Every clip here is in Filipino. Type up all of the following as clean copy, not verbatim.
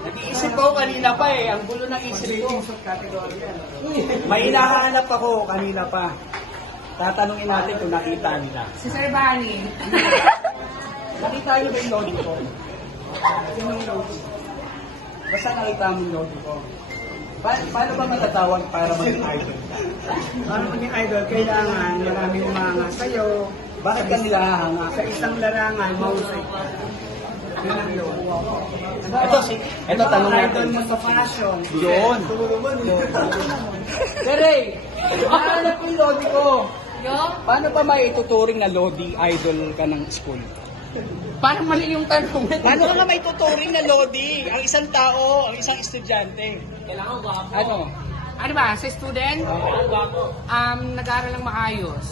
Nag-iisip ako kanina pa eh. Ang gulo ng isip ko. May hinahanap ako kanina pa. Tatanungin natin kung nakita nila. Si Sir Bani. Nakita niyo ba yung lodi ko? Sinong lodi? Basta nakita mo yung lodi ko. Paano ba matatawag para maging idol? Para maging idol, kailangan maraming umanga sa'yo. Bakit ka nila hahanga? Sa isang larangan, mahusay ka. Yun ang yun. Ito tanong natin. Idol mo sa fashion. Yun. Tere, mahanap yung lodi ko. Paano ba maituturing na lodi idol ka ng school? Parang mali yung tanong. Paano ka na maituturing na lodi? Ang isang tao, ang isang estudyante. Kailangan ba? Ano? Ano ba? Sa student? Nag-aaral lang maayos.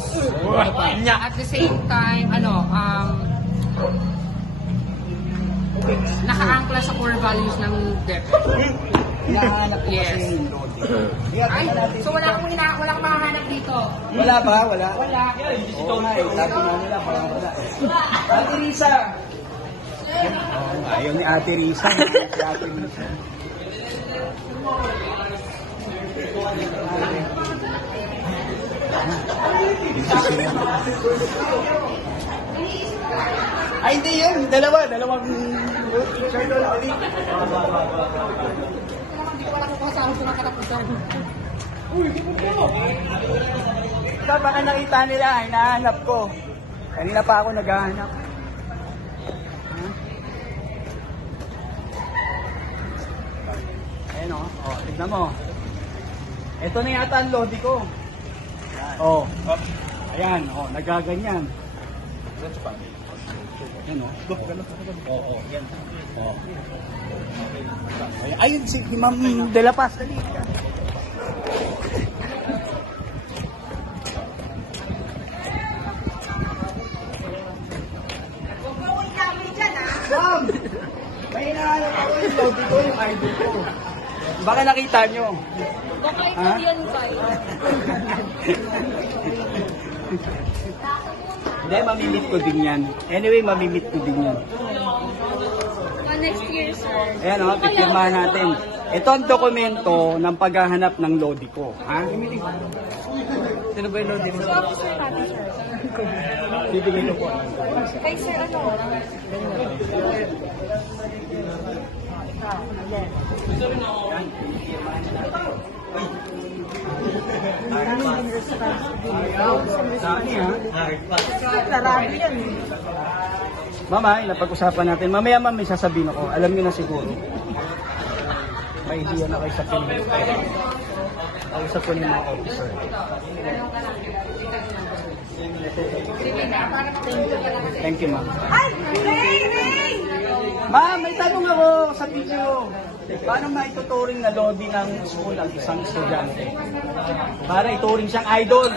At the same time, naka-angkla sa core values ng DepEd. Hinahanap ko Yes. kasi yung lodi. Ay, so wala kang mahanap dito. Wala ba? Wala? Wala. Oo nga eh. Sabi nga nila, parang wala. Ate Risa! Ayaw ni Ate Risa. Si Ate Risa. Ay, hindi yun. Dalawang teacher doon ulit. Ito, baka nakita nila, hinahanap ko. Kanina pa ako naghahanap. Ayan o, tignan mo. Ito na yata ang lodi ko. Oh. Ayan, nagaganyan. Ayan o. Oo, yan. Oh. Ayun, si Ma'am De La Paz. Dali. Ma'am! May hinahanap ako yung lodi ko, yung idol ko. Baka nakita nyo. Baka ikaw yan ba? Hindi, mamimit ko din yan. Anyway, mamimit ko din yan. Next year, sir. Ayan o, pipirmahan natin. Ito ang dokumento ng paghahanap ng lodi ko. Ha? Sino ba yung lodi ko? So, sir natin, sir. Bibigay ko po. Kay sir, ano? Saan ha? Larami yan. Mama, napag-usapan natin. Mamaya may sasabihin ako. Alam niyo na siguro. May idea na kayo sa pinili. Kausap ko ng mga officer. Thank you, ma'am. Ay! Ray! Ma'am, may tanong ako sa video. Paano maituturing na lodi ng school ang isang estudyante? Para ituring siyang idol.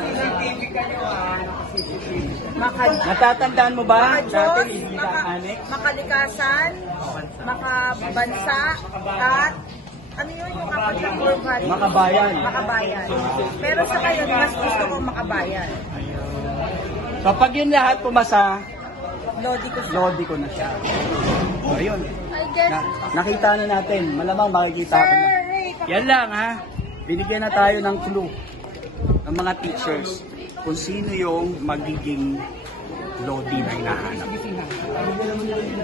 Natatandaan mo ba? Dati hindi na annex. Makalikasan, makabansa, at ano yun yung kapag sa core value? Makabayan. Makabayan. Pero sa ngayon, mas gusto kong makabayan. Kapag yun lahat pumasa, Lodi ko siya. lodi ko na siya. O, ayun. I guess, Nakita na natin. Malamang makikita ko na. Sir Ray, Yan lang ha. Binigyan na tayo ng clue ng mga teachers kung sino yung magiging lodi na hinahanap.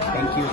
Thank you.